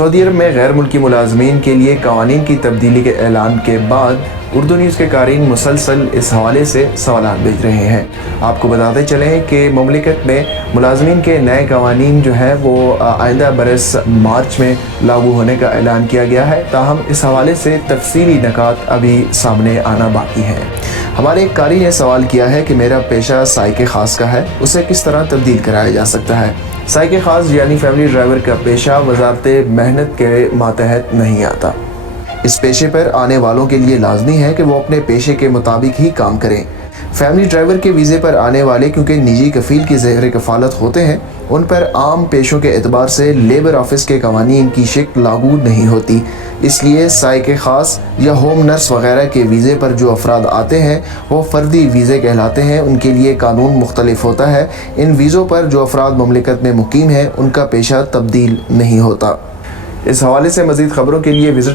سعودی عرب میں غیر ملکی ملازمین کے لیے قوانین کی تبدیلی کے اعلان کے بعد اردو نیوز کے قارئین مسلسل اس حوالے سے سوالات بھیج رہے ہیں۔ آپ کو بتاتے چلیں کہ مملکت میں ملازمین کے نئے قوانین جو ہے وہ آئندہ برس مارچ میں لاگو ہونے کا اعلان کیا گیا ہے، تاہم اس حوالے سے تفصیلی نکات ابھی سامنے آنا باقی ہیں۔ ہمارے ایک قاری نے سوال کیا ہے کہ میرا پیشہ سائق خاص کا ہے، اسے کس طرح تبدیل کرایا جا سکتا ہے؟ سائق خاص یعنی فیملی ڈرائیور کا پیشہ وزارت محنت کے ماتحت نہیں آتا۔ اس پیشے پر آنے والوں کے لیے لازمی ہے کہ وہ اپنے پیشے کے مطابق ہی کام کریں۔ فیملی ڈرائیور کے ویزے پر آنے والے کیونکہ نجی کفیل کی زیر کفالت ہوتے ہیں، ان پر عام پیشوں کے اعتبار سے لیبر آفس کے قوانین کی شکل لاگو نہیں ہوتی۔ اس لیے سائق خاص یا ہوم نرس وغیرہ کے ویزے پر جو افراد آتے ہیں وہ فردی ویزے کہلاتے ہیں، ان کے لیے قانون مختلف ہوتا ہے۔ ان ویزوں پر جو افراد مملکت میں مقیم ہیں ان کا پیشہ تبدیل نہیں ہوتا۔ اس حوالے سے مزید خبروں کے لیے وزٹ